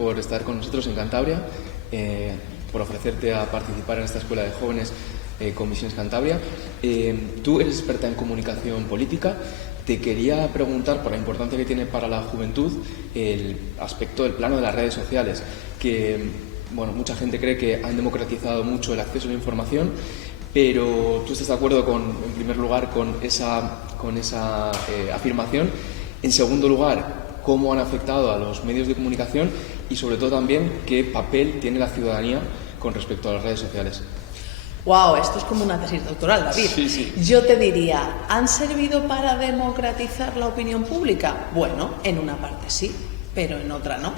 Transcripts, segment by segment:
por estar con nosotros en Cantabria, por ofrecerte a participar en esta Escuela de Jóvenes con Misiones Cantabria. Tú eres experta en comunicación política. Te quería preguntar por la importancia que tiene para la juventud el aspecto del plano de las redes sociales, que bueno, mucha gente cree que han democratizado mucho el acceso a la información, pero ¿tú estás de acuerdo en primer lugar con esa afirmación? En segundo lugar, ¿cómo han afectado a los medios de comunicación? Y sobre todo también, ¿qué papel tiene la ciudadanía con respecto a las redes sociales? Wow, esto es como una tesis doctoral, David. Sí, sí. Yo te diría, ¿han servido para democratizar la opinión pública? Bueno, en una parte sí, pero en otra no.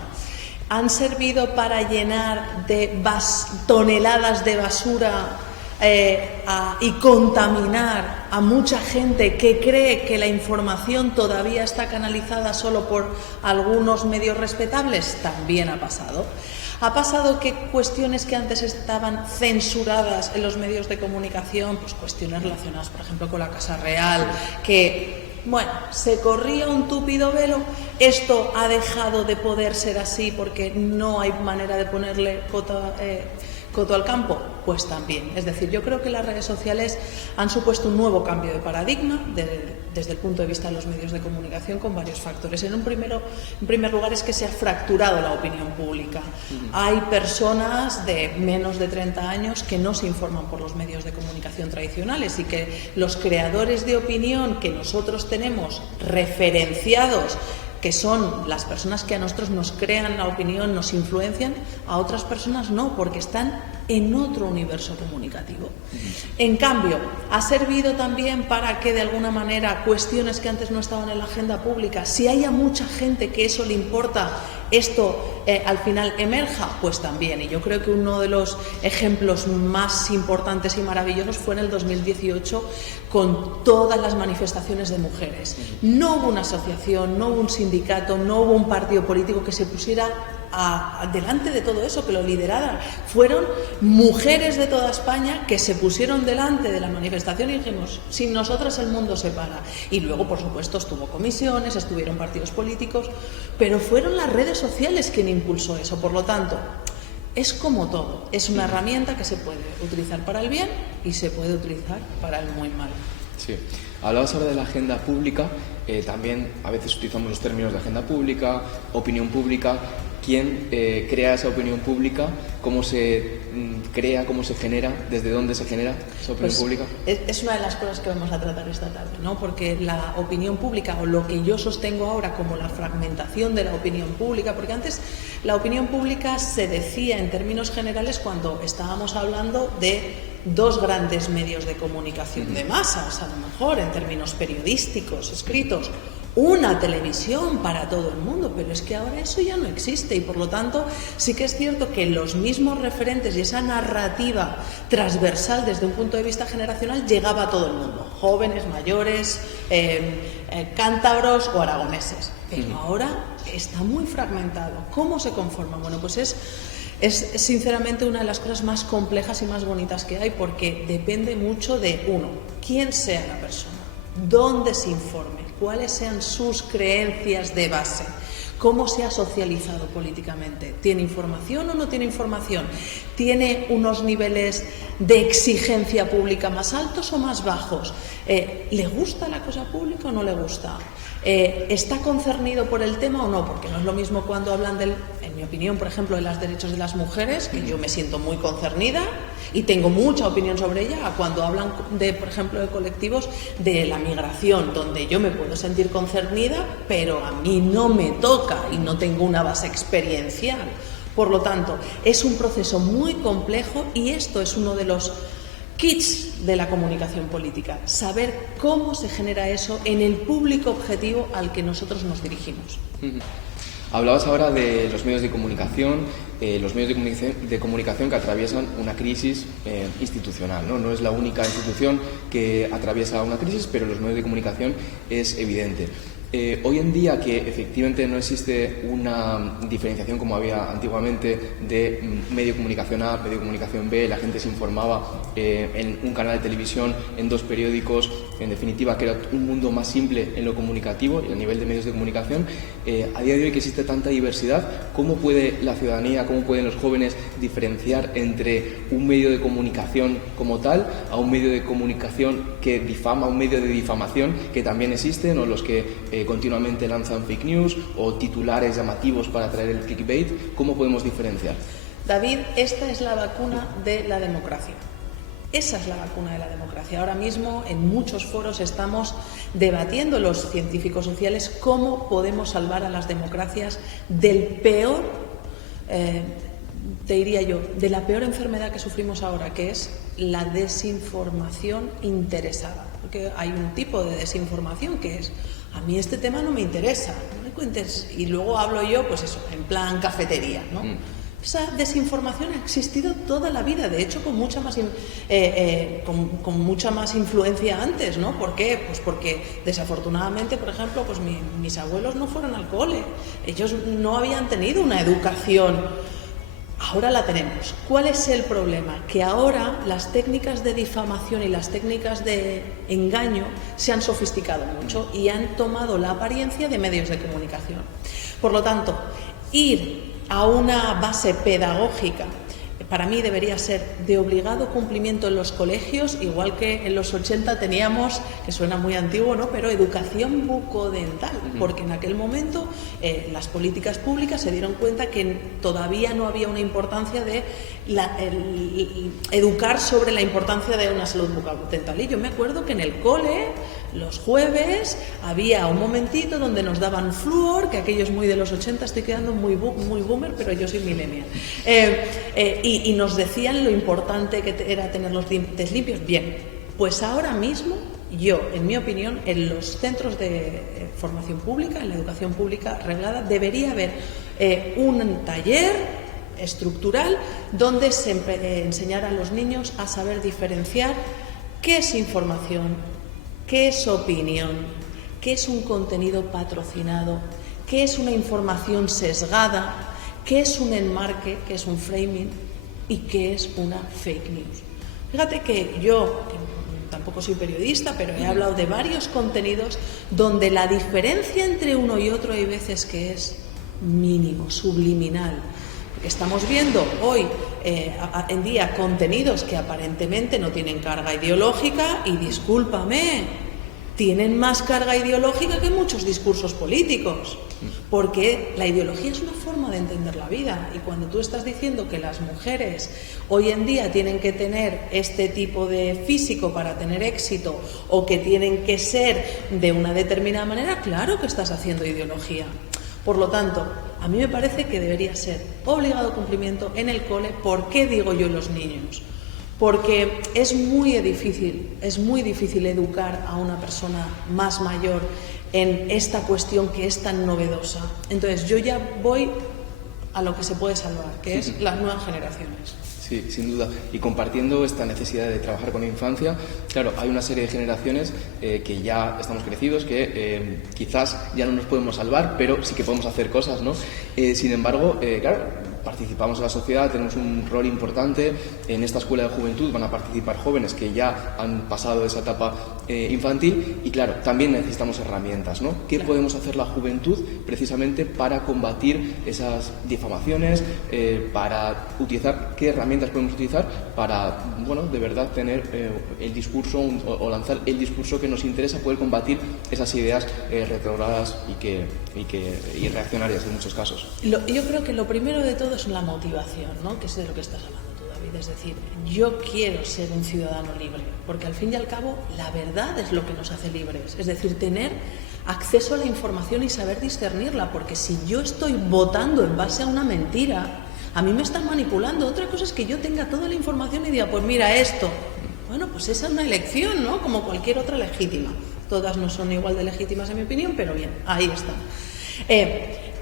¿Han servido para llenar de toneladas de basura y contaminar a mucha gente que cree que la información todavía está canalizada solo por algunos medios respetables? También ha pasado. Ha pasado que cuestiones que antes estaban censuradas en los medios de comunicación, pues cuestiones relacionadas, por ejemplo, con la Casa Real, que, bueno, se corría un túpido velo. Esto ha dejado de poder ser así porque no hay manera de ponerle coto al campo. Pues también. Es decir, yo creo que las redes sociales han supuesto un nuevo cambio de paradigma desde el punto de vista de los medios de comunicación, con varios factores. En primer lugar es que se ha fracturado la opinión pública. Hay personas de menos de 30 años que no se informan por los medios de comunicación tradicionales, y que los creadores de opinión que nosotros tenemos referenciados, que son las personas que a nosotros nos crean la opinión, nos influencian, a otras personas no, porque están en otro universo comunicativo. En cambio, ha servido también para que de alguna manera cuestiones que antes no estaban en la agenda pública, si haya mucha gente que eso le importa, esto al final emerja, pues también. Y yo creo que uno de los ejemplos más importantes y maravillosos fue en el 2018 con todas las manifestaciones de mujeres. No hubo una asociación, no hubo un sindicato, no hubo un partido político que se pusiera delante de todo eso, que lo liderara. Fueron mujeres de toda España que se pusieron delante de la manifestación y dijimos, sin nosotras el mundo se para. Y luego, por supuesto, estuvo comisiones, estuvieron partidos políticos, pero fueron las redes sociales quien impulsó eso. Por lo tanto, es como todo, es una herramienta que se puede utilizar para el bien y se puede utilizar para el muy mal. Sí. Hablabas ahora de la agenda pública, también a veces utilizamos los términos de agenda pública, opinión pública. ¿Quién crea esa opinión pública? ¿Cómo se crea? ¿Cómo se genera? ¿Desde dónde se genera esa opinión pública? Es una de las cosas que vamos a tratar esta tarde, ¿no? Porque la opinión pública, o lo que yo sostengo ahora como la fragmentación de la opinión pública, porque antes la opinión pública se decía en términos generales cuando estábamos hablando de dos grandes medios de comunicación de masas, a lo mejor en términos periodísticos, escritos, una televisión para todo el mundo, pero es que ahora eso ya no existe, y por lo tanto sí que es cierto que los mismos referentes y esa narrativa transversal desde un punto de vista generacional llegaba a todo el mundo, jóvenes, mayores, cántabros o aragoneses, pero ahora está muy fragmentado. ¿Cómo se conforma? Bueno, pues es sinceramente una de las cosas más complejas y más bonitas que hay, porque depende mucho de, uno, quién sea la persona, dónde se informe, cuáles sean sus creencias de base, cómo se ha socializado políticamente, ¿tiene información o no tiene información? ¿Tiene unos niveles de exigencia pública más altos o más bajos? ¿Le gusta la cosa pública o no le gusta? ¿Está concernido por el tema o no? Porque no es lo mismo cuando hablan en mi opinión, por ejemplo, de los derechos de las mujeres, que yo me siento muy concernida y tengo mucha opinión sobre ella, a cuando hablan por ejemplo, de colectivos de la migración, donde yo me puedo sentir concernida, pero a mí no me toca y no tengo una base experiencial. Por lo tanto, es un proceso muy complejo, y esto es uno de los kits de la comunicación política, saber cómo se genera eso en el público objetivo al que nosotros nos dirigimos. Hablabas ahora de los medios de comunicación, de comunicación que atraviesan una crisis institucional, ¿no? No es la única institución que atraviesa una crisis, pero los medios de comunicación es evidente. Hoy en día, que efectivamente no existe una diferenciación como había antiguamente de medio de comunicación A, medio de comunicación B, la gente se informaba en un canal de televisión, en 2 periódicos, en definitiva que era un mundo más simple en lo comunicativo y a nivel de medios de comunicación. A día de hoy que existe tanta diversidad, ¿cómo puede la ciudadanía, cómo pueden los jóvenes diferenciar entre un medio de comunicación como tal a un medio de comunicación que difama, un medio de difamación que también existen, o los que continuamente lanzan fake news o titulares llamativos para traer el clickbait? ¿Cómo podemos diferenciar? David, esta es la vacuna de la democracia. Esa es la vacuna de la democracia. Ahora mismo en muchos foros estamos debatiendo los científicos sociales cómo podemos salvar a las democracias del peor, te diría yo, de la peor enfermedad que sufrimos ahora, que es la desinformación interesada. Porque hay un tipo de desinformación que es: a mí este tema no me interesa, no me cuentes, y luego hablo yo, pues eso, en plan cafetería, ¿no? Esa desinformación ha existido toda la vida, de hecho con mucha más influencia antes, ¿no? ¿Por qué? Pues porque desafortunadamente, por ejemplo, pues mis abuelos no fueron al cole, ellos no habían tenido una educación. Ahora la tenemos. ¿Cuál es el problema? Que ahora las técnicas de difamación y las técnicas de engaño se han sofisticado mucho y han tomado la apariencia de medios de comunicación. Por lo tanto, ir a una base pedagógica para mí debería ser de obligado cumplimiento en los colegios, igual que en los 80 teníamos, que suena muy antiguo, ¿no?, pero educación bucodental, porque en aquel momento las políticas públicas se dieron cuenta que todavía no había una importancia de educar sobre la importancia de una salud bucodental. Y yo me acuerdo que en el cole, los jueves, había un momentito donde nos daban flúor, que aquello es muy de los 80, estoy quedando muy boomer, pero yo soy millennial. Y nos decían lo importante que era tener los dientes limpios. Bien, pues ahora mismo yo, en mi opinión, en los centros de formación pública, en la educación pública reglada, debería haber un taller estructural donde se enseñara a los niños a saber diferenciar qué es información, qué es opinión, qué es un contenido patrocinado, qué es una información sesgada, qué es un enmarque, qué es un framing y qué es una fake news. Fíjate que yo, que tampoco soy periodista, pero he hablado de varios contenidos donde la diferencia entre uno y otro hay veces que es mínimo, subliminal. Estamos viendo hoy en día contenidos que aparentemente no tienen carga ideológica y, discúlpame, tienen más carga ideológica que muchos discursos políticos, porque la ideología es una forma de entender la vida, y cuando tú estás diciendo que las mujeres hoy en día tienen que tener este tipo de físico para tener éxito o que tienen que ser de una determinada manera, claro que estás haciendo ideología. Por lo tanto, a mí me parece que debería ser obligado cumplimiento en el cole. ¿Por qué digo yo los niños? Porque es muy difícil educar a una persona más mayor en esta cuestión que es tan novedosa. Entonces yo ya voy a lo que se puede salvar, que es las nuevas generaciones. Sí, sin duda. Y compartiendo esta necesidad de trabajar con la infancia, claro, hay una serie de generaciones que ya estamos crecidos, que quizás ya no nos podemos salvar, pero sí que podemos hacer cosas, ¿no? Sin embargo, claro, participamos en la sociedad, tenemos un rol importante. En esta escuela de juventud van a participar jóvenes que ya han pasado de esa etapa infantil y, claro, también necesitamos herramientas, ¿no? ¿Qué podemos hacer la juventud precisamente para combatir esas difamaciones, para utilizar, qué herramientas podemos utilizar para, bueno, de verdad tener el discurso o lanzar el discurso que nos interesa, poder combatir esas ideas retrógradas y reaccionarias en muchos casos? Yo creo que lo primero de todo es la motivación, ¿no?, que es de lo que estás hablando tú, David. Es decir, yo quiero ser un ciudadano libre, porque al fin y al cabo la verdad es lo que nos hace libres. Es decir, tener acceso a la información y saber discernirla, porque si yo estoy votando en base a una mentira, a mí me están manipulando. Otra cosa es que yo tenga toda la información y diga, pues mira esto. Bueno, pues esa es una elección, ¿no?, como cualquier otra legítima. Todas no son igual de legítimas en mi opinión, pero bien, ahí está.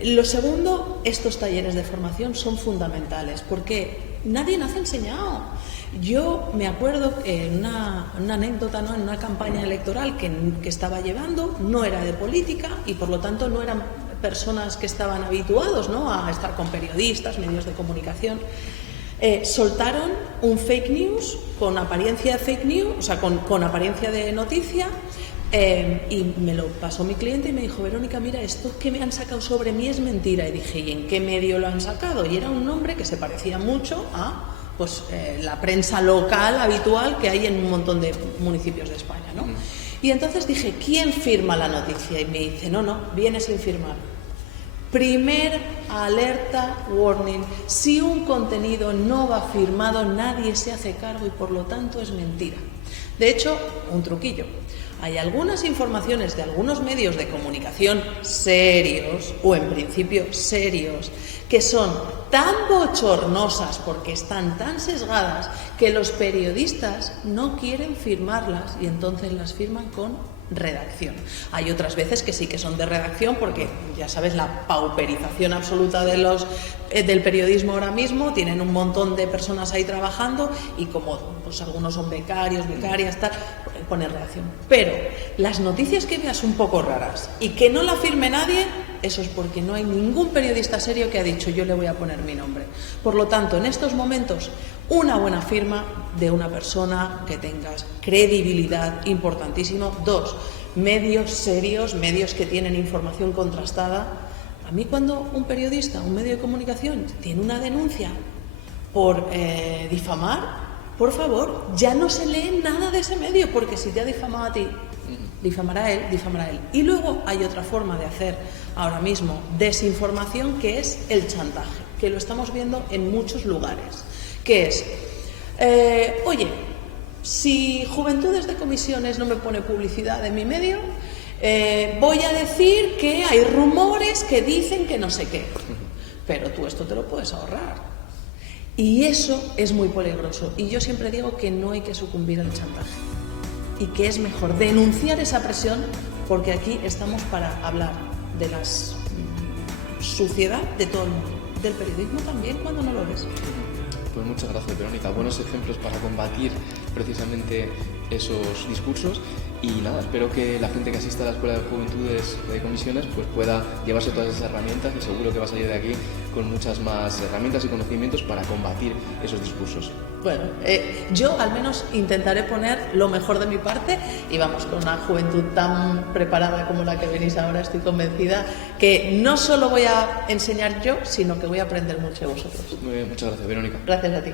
Lo segundo, estos talleres de formación son fundamentales porque nadie nace enseñado. Yo me acuerdo en una anécdota, ¿no?, en una campaña electoral que estaba llevando, no era de política y por lo tanto no eran personas que estaban habituados, ¿no?, a estar con periodistas, medios de comunicación. Soltaron un fake news con apariencia de fake news, o sea, con apariencia de noticia, y me lo pasó mi cliente y me dijo: Verónica, mira, esto que me han sacado sobre mí es mentira. Y dije: ¿y en qué medio lo han sacado? Y era un nombre que se parecía mucho a la prensa local habitual que hay en un montón de municipios de España, ¿no? Y entonces dije: ¿quién firma la noticia? Y me dice: no, viene sin firmar. Primer alerta, warning: si un contenido no va firmado, nadie se hace cargo y por lo tanto es mentira. De hecho, un truquillo: hay algunas informaciones de algunos medios de comunicación serios, o en principio serios, que son tan bochornosas porque están tan sesgadas que los periodistas no quieren firmarlas y entonces las firman con redacción. Hay otras veces que sí que son de redacción porque, ya sabes, la pauperización absoluta del periodismo ahora mismo, tienen un montón de personas ahí trabajando y como pues algunos son becarios, becarias, tal, pone redacción. Pero las noticias que veas un poco raras y que no la firme nadie, eso es porque no hay ningún periodista serio que ha dicho: yo le voy a poner mi nombre. Por lo tanto, en estos momentos, una buena firma de una persona que tengas credibilidad, importantísimo. 2, medios serios, medios que tienen información contrastada. A mí, cuando un periodista, un medio de comunicación tiene una denuncia por difamar, por favor, ya no se lee nada de ese medio, porque si te ha difamado a ti, difamará a él, difamará a él. Y luego hay otra forma de hacer ahora mismo desinformación, que es el chantaje, que lo estamos viendo en muchos lugares, que es: oye, si Juventudes de Comisiones no me pone publicidad en mi medio, voy a decir que hay rumores que dicen que no sé qué. Pero tú esto te lo puedes ahorrar. Y eso es muy peligroso. Y yo siempre digo que no hay que sucumbir al chantaje. Y que es mejor denunciar esa presión, porque aquí estamos para hablar de la suciedad de todo el mundo. Del periodismo también, cuando no lo es. Pues muchas gracias, Verónica. Buenos ejemplos para combatir precisamente esos discursos. Y nada, espero que la gente que asista a la Escuela de Juventudes de Comisiones pues pueda llevarse todas esas herramientas, y seguro que va a salir de aquí con muchas más herramientas y conocimientos para combatir esos discursos. Bueno, yo al menos intentaré poner lo mejor de mi parte, y vamos, con una juventud tan preparada como la que venís ahora, estoy convencida que no solo voy a enseñar yo, sino que voy a aprender mucho de vosotros. Muy bien, muchas gracias, Verónica. Gracias a ti.